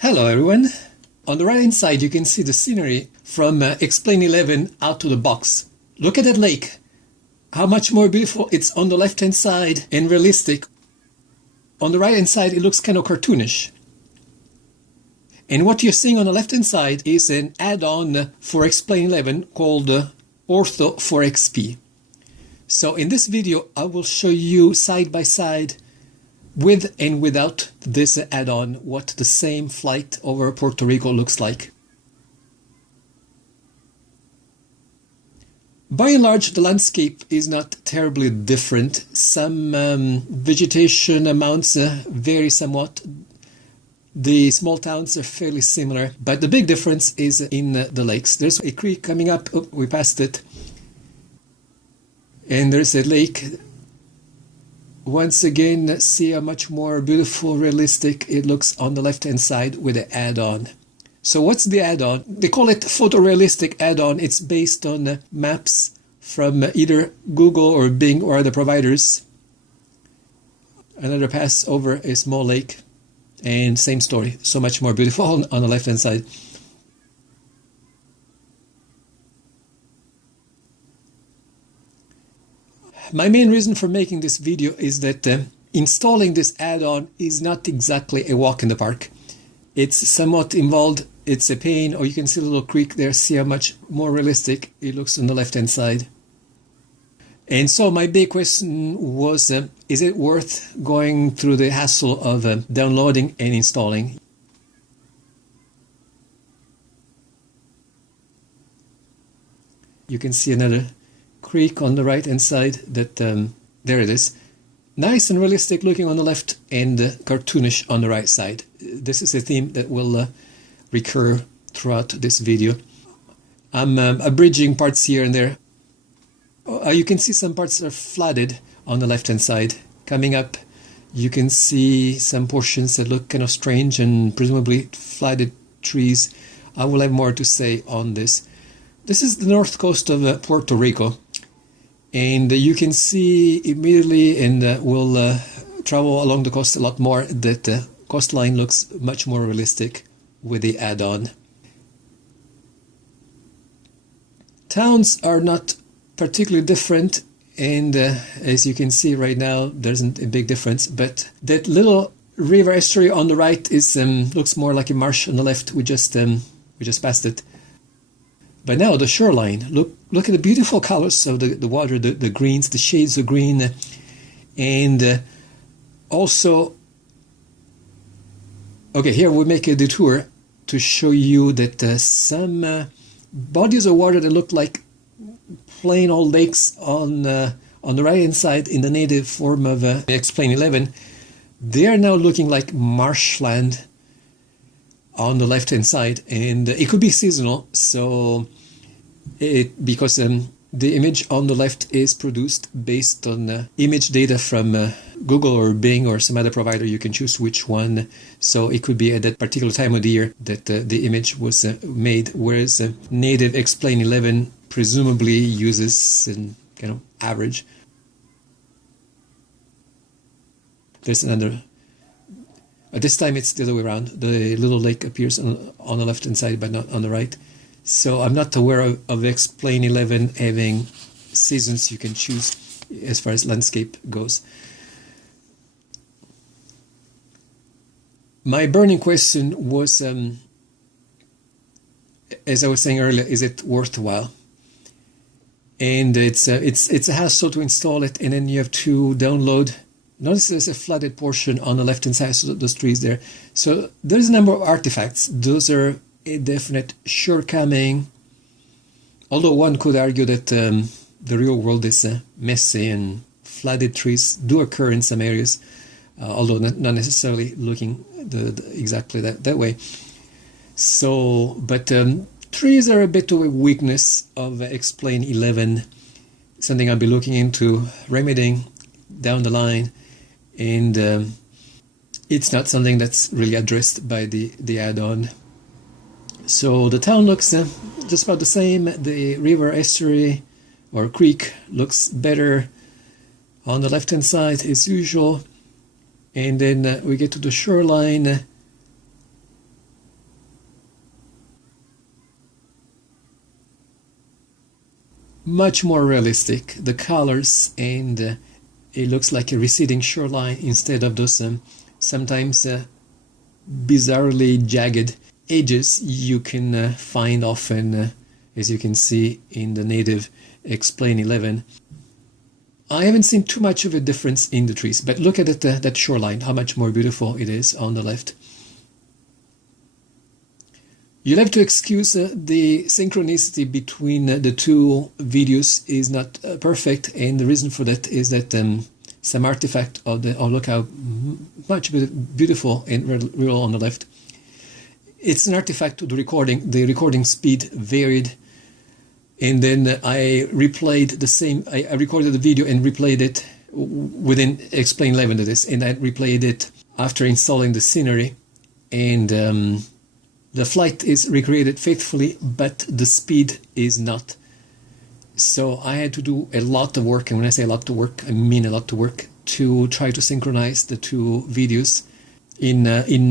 Hello everyone. On the right hand side you can see the scenery from XPlane 11 out to the box. Look at that lake. How much more beautiful it's on the left hand side and realistic. On the right hand side it looks kind of cartoonish. And what you're seeing on the left hand side is an add-on for XPlane 11 called Ortho4XP. So in this video I will show you side by side, with and without this add-on, what the same flight over Puerto Rico looks like. By and large, the landscape is not terribly different. Some vegetation amounts vary somewhat. The small towns are fairly similar, but the big difference is in the lakes. There's a creek coming up. Oh, we passed it. And there's a lake. Once again, see how much more beautiful, realistic it looks on the left-hand side with the add-on. So what's the add-on? They call it photorealistic add-on. It's based on maps from either Google or Bing or other providers. Another pass over a small lake, and same story. So much more beautiful on the left-hand side. My main reason for making this video is that installing this add-on is not exactly a walk in the park. It's somewhat involved, it's a pain, or you can see a little creek there, see how much more realistic it looks on the left-hand side. And so my big question was, is it worth going through the hassle of downloading and installing? You can see another creek on the right hand side that there it is, nice and realistic looking on the left and cartoonish on the right side. This is a theme that will recur throughout this video. I'm abridging parts here and there. You can see some parts are flooded on the left hand side. Coming up you can see some portions that look kind of strange and presumably flooded trees. I will have more to say on this. This is the north coast of Puerto Rico. And you can see immediately, and we'll travel along the coast a lot more, that the coastline looks much more realistic with the add-on. Towns are not particularly different, and as you can see right now, there isn't a big difference. But that little river estuary on the right is looks more like a marsh on the left. We just passed it. But now the shoreline, look at the beautiful colors of the water, the greens, the shades of green, and also, okay, here we make a detour to show you that some bodies of water that look like plain old lakes on the right hand side in the native form of XPlane 11, they are now looking like marshland on the left hand side, and it could be seasonal, so because the image on the left is produced based on image data from Google or Bing or some other provider. You can choose which one, so it could be at that particular time of the year that the image was made, whereas native XPlane 11 presumably uses an kind of average. There's another. At this time it's the other way around. The little lake appears on the left hand side but not on the right. So I'm not aware of XPlane 11 having seasons you can choose as far as landscape goes. My burning question was, as I was saying earlier, is it worthwhile? And it's a hassle to install it, and then you have to download. Notice there's a flooded portion on the left hand side, so those trees there. So there's a number of artifacts. Those are a definite shortcoming, although one could argue that the real world is messy and flooded trees do occur in some areas, although not necessarily looking exactly that way. So, but trees are a bit of a weakness of XPlane 11, something I'll be looking into remedying down the line, and it's not something that's really addressed by the add-on. So the town looks just about the same. The river estuary or creek looks better on the left hand side as usual, and then we get to the shoreline. much more realistic. The colors, and it looks like a receding shoreline instead of those sometimes bizarrely jagged edges you can find often, as you can see in the native XPlane 11. I haven't seen too much of a difference in the trees, but look at it, that shoreline, how much more beautiful it is on the left. You'll have to excuse the synchronicity between the two videos is not perfect, and the reason for that is that some artifact of the, oh look how much beautiful and real on the left. It's an artifact of the recording speed varied, and then I replayed the same, I recorded the video and replayed it within XPlane 11 that is, and I replayed it after installing the scenery, and the flight is recreated faithfully, but the speed is not. So I had to do a lot of work, and when I say a lot of work, I mean a lot of work, to try to synchronize the two videos. In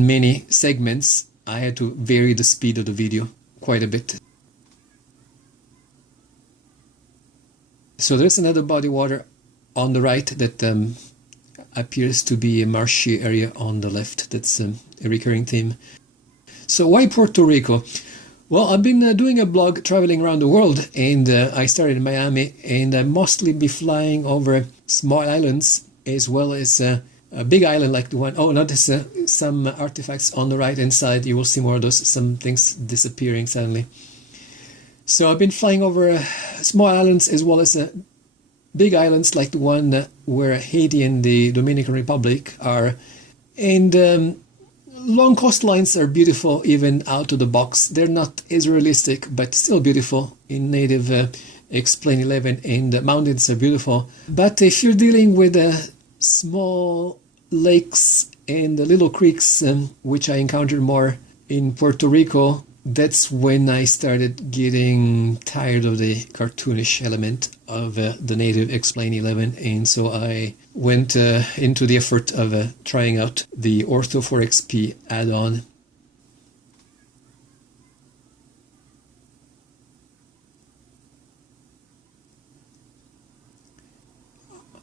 many segments, I had to vary the speed of the video quite a bit. So there's another body water on the right that appears to be a marshy area on the left. That's a recurring theme. So why Puerto Rico? Well, I've been doing a blog traveling around the world, and I started in Miami, and I mostly be flying over small islands as well as a big island like the one. Oh, notice some artifacts on the right hand side. You will see more of those, some things disappearing suddenly. So I've been flying over small islands as well as big islands like the one where Haiti and the Dominican Republic are, and long coastlines are beautiful even out of the box. They're not as realistic, but still beautiful in native XPlane 11, and the mountains are beautiful. But if you're dealing with small lakes and little creeks, which I encountered more in Puerto Rico, that's when I started getting tired of the cartoonish element of the native XPlane 11, and so I went into the effort of trying out the Ortho4XP add-on.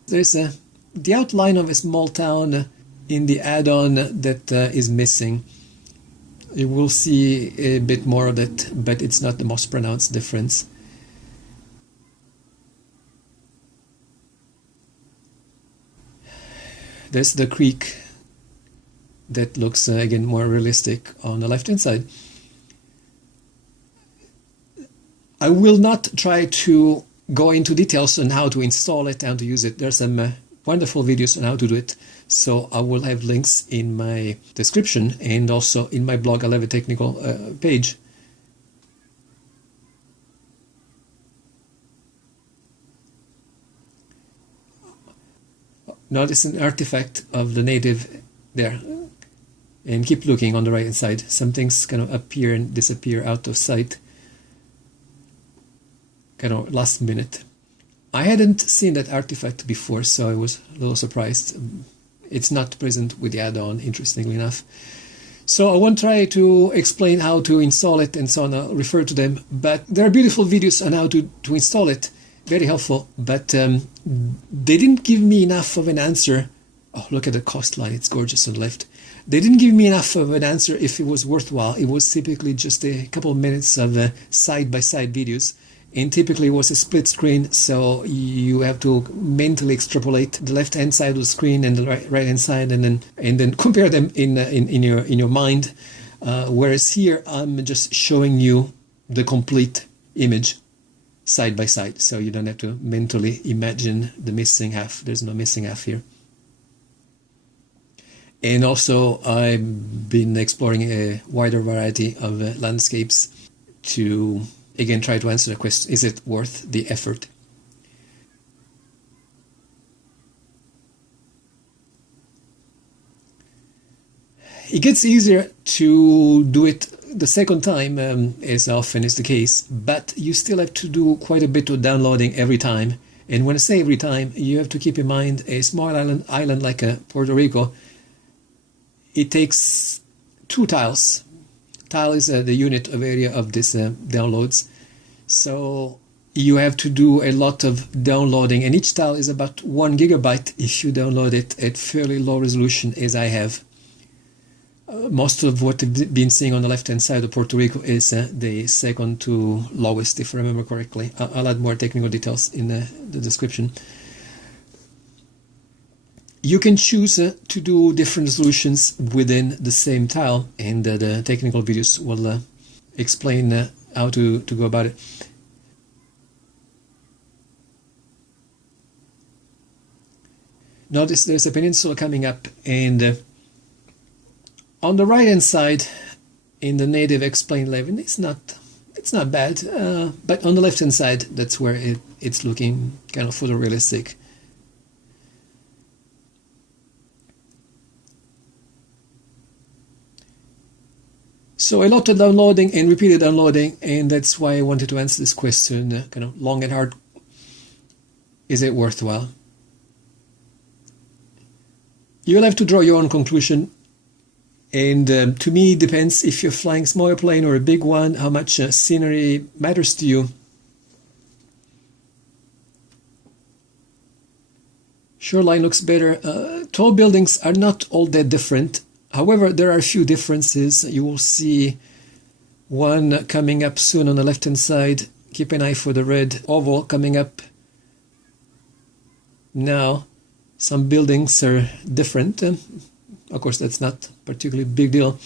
There's the outline of a small town in the add-on that is missing. You will see a bit more of it, but it's not the most pronounced difference. There's the creek that looks again more realistic on the left hand side. I will not try to go into details on how to install it and to use it. There's some wonderful videos on how to do it, so I will have links in my description, and also in my blog I'll have a technical page. Notice an artifact of the native there, and keep looking on the right hand side. Some things kind of appear and disappear out of sight, kind of last minute. I hadn't seen that artifact before, so I was a little surprised. It's not present with the add-on, interestingly enough. So I won't try to explain how to install it and so on. I'll refer to them. But there are beautiful videos on how to install it. Very helpful. But they didn't give me enough of an answer. Oh, look at the coastline. It's gorgeous on the left. They didn't give me enough of an answer if it was worthwhile. It was typically just a couple of minutes of side-by-side videos. And typically it was a split screen, so you have to mentally extrapolate the left-hand side of the screen and the right-hand side, and then compare them in your mind. Whereas here I'm just showing you the complete image side by side, so you don't have to mentally imagine the missing half. There's no missing half here. And also I've been exploring a wider variety of landscapes to again try to answer the question, is it worth the effort? It gets easier to do it the second time, as often is the case, but you still have to do quite a bit of downloading every time. And when I say every time, you have to keep in mind a small island like Puerto Rico, it takes 2 tiles. Tile is the unit of area of this downloads. So you have to do a lot of downloading, and each tile is about 1 gigabyte if you download it at fairly low resolution, as I have. Most of what I've been seeing on the left-hand side of Puerto Rico is the second to lowest, if I remember correctly. I'll add more technical details in the description. You can choose to do different resolutions within the same tile, and the technical videos will explain how to go about it. Notice there's a peninsula coming up, and on the right hand side in the native XPlane 11 it's not bad, but on the left hand side that's where it's looking kind of photorealistic. So a lot of downloading and repeated downloading, and that's why I wanted to answer this question, kind of long and hard. Is it worthwhile? You'll have to draw your own conclusion, and to me it depends if you're flying a small airplane or a big one, how much scenery matters to you. Shoreline looks better. Tall buildings are not all that different. However, there are a few differences. You will see one coming up soon on the left-hand side. Keep an eye for the red oval coming up now. Some buildings are different. Of course, that's not particularly big deal.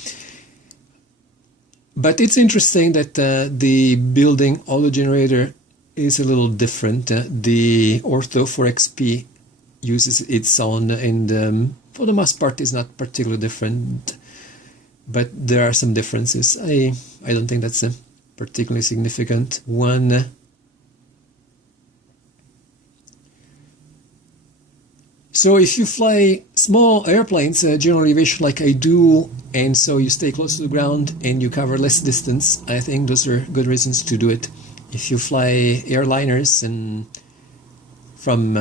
But it's interesting that the building auto generator is a little different. The Ortho4XP uses its own, and for the most part is not particularly different, but there are some differences. I don't think that's a particularly significant one. So if you fly small airplanes, general aviation like I do, and so you stay close to the ground and you cover less distance, I think those are good reasons to do it. If you fly airliners and from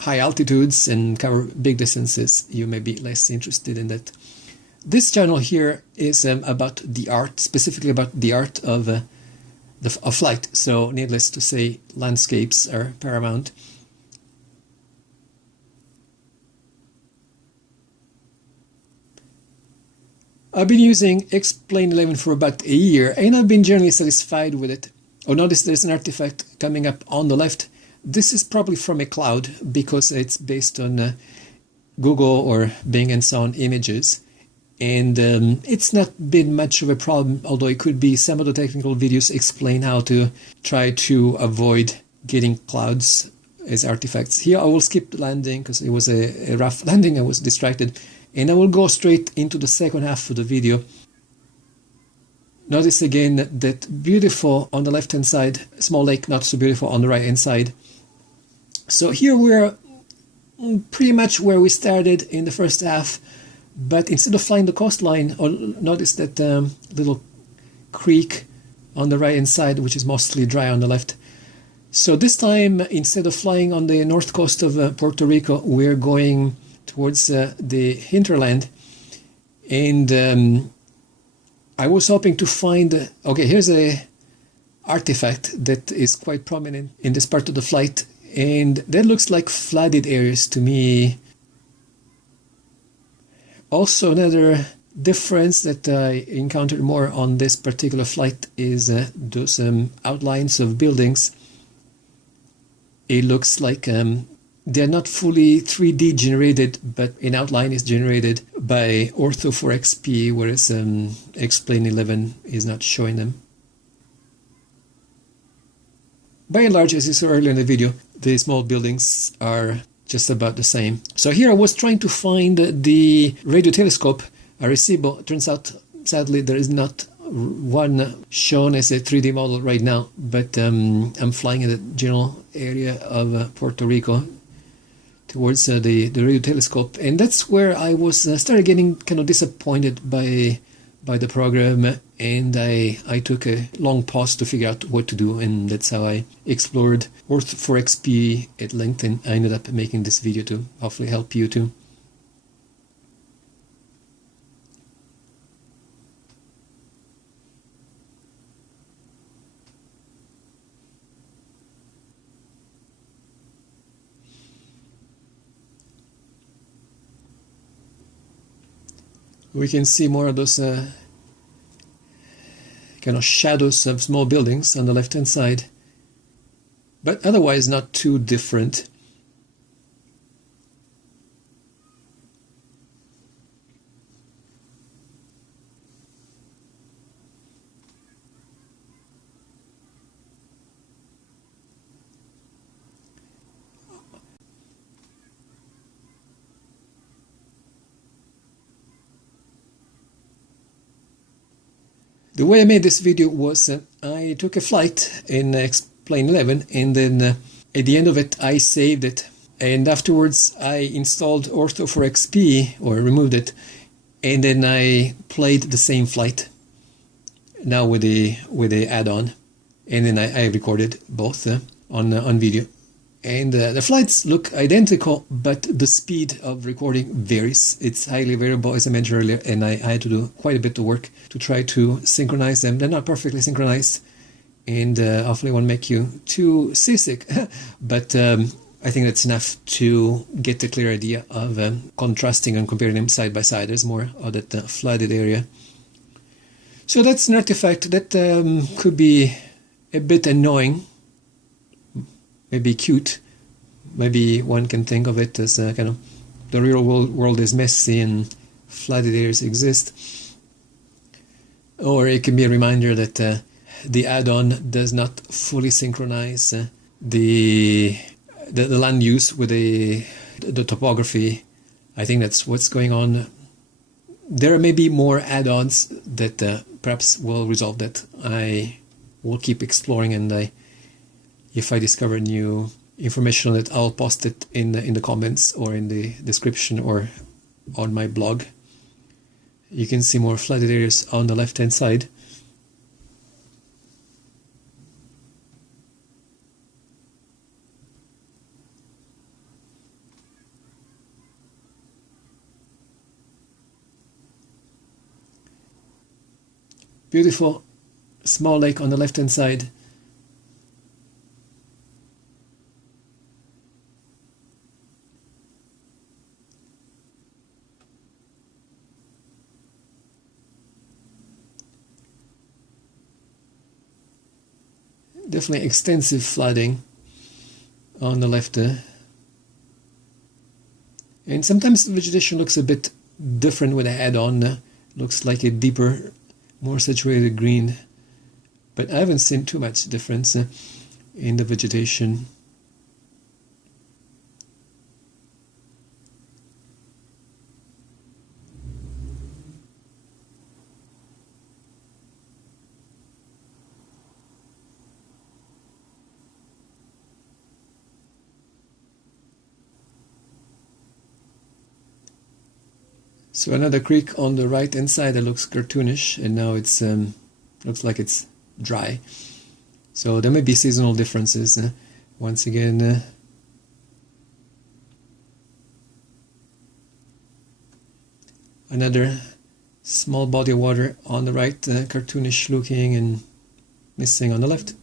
high altitudes and cover big distances, you may be less interested in that. This channel here is about the art, specifically about the art of flight. So needless to say, landscapes are paramount. I've been using XPlane 11 for about a year, and I've been generally satisfied with it. Oh, notice there's an artifact coming up on the left. This is probably from a cloud because it's based on Google or Bing and so on images. And it's not been much of a problem, although it could be. Some of the technical videos explain how to try to avoid getting clouds as artifacts. Here I will skip the landing because it was a rough landing. I was distracted. And I will go straight into the second half of the video. Notice again that beautiful on the left hand side, small lake, not so beautiful on the right hand side. So here we're pretty much where we started in the first half, but instead of flying the coastline, notice that little creek on the right hand side, which is mostly dry on the left. So this time, instead of flying on the north coast of Puerto Rico, we're going towards the hinterland, and I was hoping to find okay, here's a artifact that is quite prominent in this part of the flight, and that looks like flooded areas to me. Also, another difference that I encountered more on this particular flight is those outlines of buildings. It looks like they're not fully 3D generated, but an outline is generated by Ortho4XP, whereas XPlane 11 is not showing them. By and large, as you saw earlier in the video, the small buildings are just about the same. So here I was trying to find the radio telescope, Arecibo. It turns out, sadly, there is not one shown as a 3D model right now, but I'm flying in the general area of Puerto Rico towards the radio telescope, and that's where I was started getting kind of disappointed by the program, and I took a long pause to figure out what to do, and that's how I explored Ortho4XP at length, and I ended up making this video to hopefully help you too. We can see more of those kind of shadows of small buildings on the left-hand side, but otherwise not too different. The way I made this video was I took a flight in XPlane 11, and then at the end of it I saved it, and afterwards I installed Ortho4XP, or removed it, and then I played the same flight now with the add-on, and then I recorded both on video. And the flights look identical, but the speed of recording varies. It's highly variable, as I mentioned earlier, and I had to do quite a bit of work to try to synchronize them. They're not perfectly synchronized, and hopefully won't make you too seasick, but I think that's enough to get a clear idea of contrasting and comparing them side by side. There's more of that flooded area. So that's an artifact that could be a bit annoying, maybe cute. Maybe one can think of it as kind of the real world is messy and flooded areas exist. Or it can be a reminder that the add-on does not fully synchronize the land use with the topography. I think that's what's going on. There may be more add-ons that perhaps will resolve that. I will keep exploring, and if I discover new information on it, I'll post it in the comments or in the description or on my blog. You can see more flooded areas on the left-hand side. Beautiful small lake on the left-hand side. Definitely extensive flooding on the left there. And sometimes the vegetation looks a bit different with the add-on. Looks like a deeper, more saturated green. But I haven't seen too much difference in the vegetation. So another creek on the right hand side that looks cartoonish, and now it's looks like it's dry. So there may be seasonal differences. Once again, another small body of water on the right, cartoonish looking and missing on the left.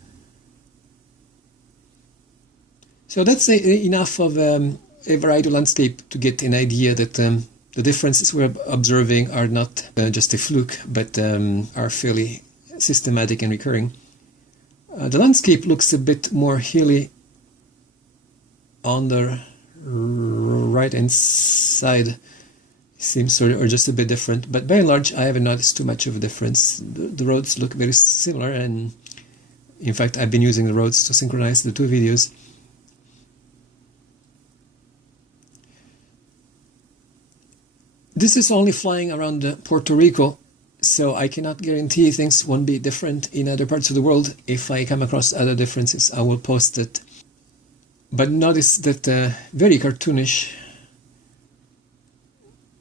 So that's enough of a variety of landscape to get an idea that the differences we're observing are not just a fluke, but are fairly systematic and recurring. The landscape looks a bit more hilly on the right-hand side. Seems or just a bit different, but by and large I haven't noticed too much of a difference. The roads look very similar, and in fact I've been using the roads to synchronize the two videos. This is only flying around Puerto Rico, so I cannot guarantee things won't be different in other parts of the world. If I come across other differences, I will post it. But notice that very cartoonish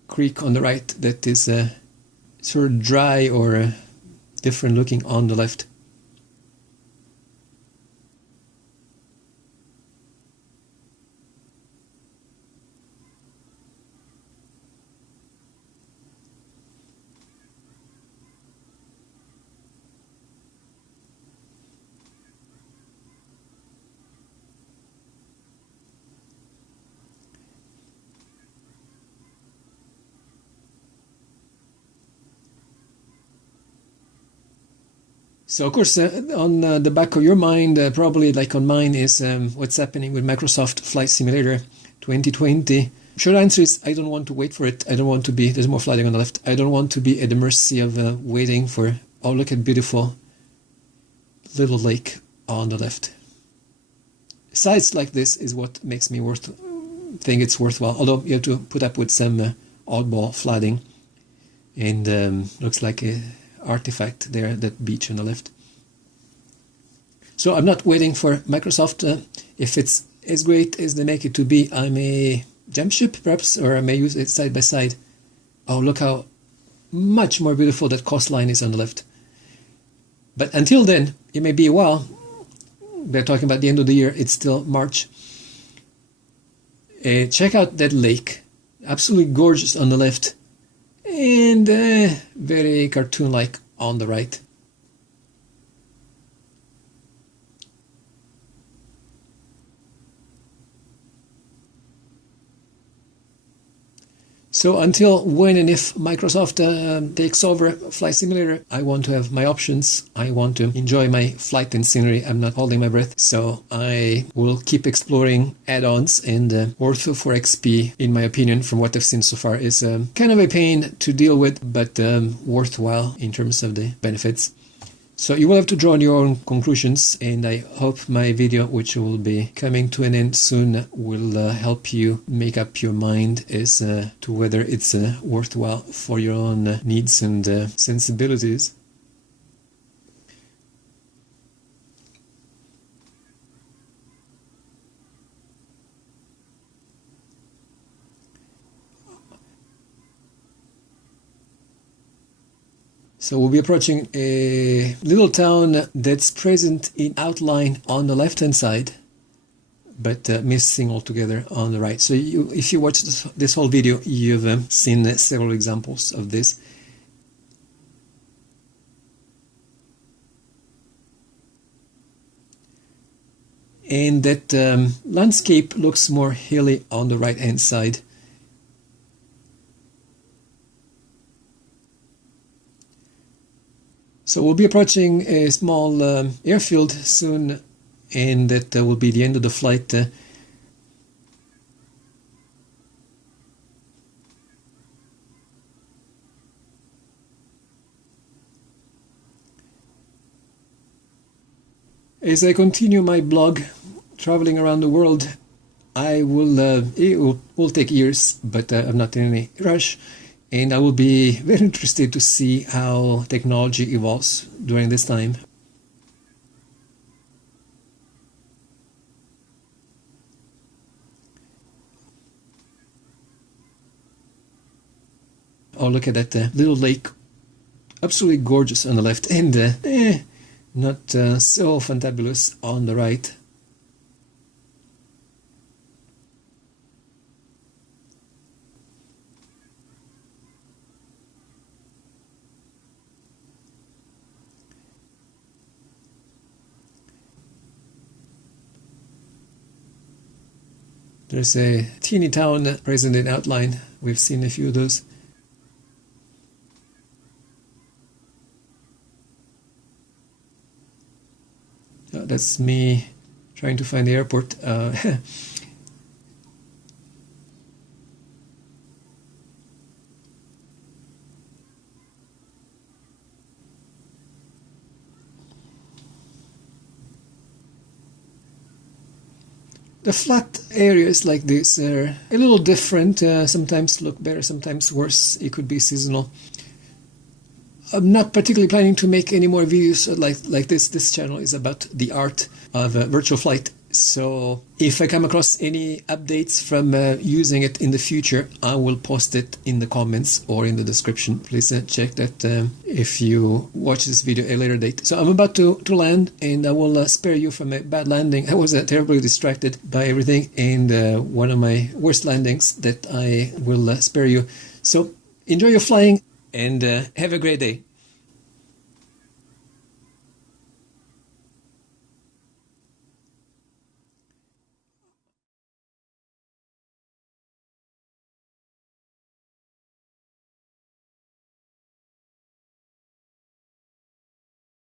creek on the right that is sort of dry or different looking on the left. So of course, on the back of your mind, probably like on mine, is what's happening with Microsoft Flight Simulator 2020. Short answer is I don't want to wait for it. I don't want to be, there's more flooding on the left. I don't want to be at the mercy of waiting for, oh, look at beautiful little lake on the left. Sites like this is what makes me think it's worthwhile. Although you have to put up with some oddball flooding, and looks like a artifact there, that beach on the left. So I'm not waiting for Microsoft. If it's as great as they make it to be, I may jump ship perhaps, or I may use it side by side. Oh, look how much more beautiful that coastline is on the left. But until then, it may be a while. We're talking about the end of the year. It's still March. Check out that lake. Absolutely gorgeous on the left. And very cartoon-like on the right. So until when and if Microsoft takes over Flight Simulator, I want to have my options. I want to enjoy my flight and scenery. I'm not holding my breath. So I will keep exploring add-ons, and Ortho4XP, in my opinion, from what I've seen so far, is kind of a pain to deal with, but worthwhile in terms of the benefits. So you will have to draw your own conclusions, and I hope my video, which will be coming to an end soon, will help you make up your mind as to whether it's worthwhile for your own needs and sensibilities. So we'll be approaching a little town that's present in outline on the left-hand side, but missing altogether on the right. So if you watch this whole video, you've seen several examples of this. And that landscape looks more hilly on the right-hand side. So we'll be approaching a small airfield soon, and that will be the end of the flight. As I continue my blog, traveling around the world, I will, it will take years, but I'm not in any rush. And I will be very interested to see how technology evolves during this time. Oh, look at that little lake. Absolutely gorgeous on the left, and not so fantabulous on the right. There's a teeny town present in outline. We've seen a few of those. That's me trying to find the airport. The flat areas like this are a little different, sometimes look better, sometimes worse. It could be seasonal. I'm not particularly planning to make any more videos like this. This channel is about the art of virtual flight. So if I come across any updates from using it in the future, I will post it in the comments or in the description. Please check that if you watch this video at a later date. So I'm about to land, and I will spare you from a bad landing. I was terribly distracted by everything, and one of my worst landings that I will spare you. So enjoy your flying, and have a great day.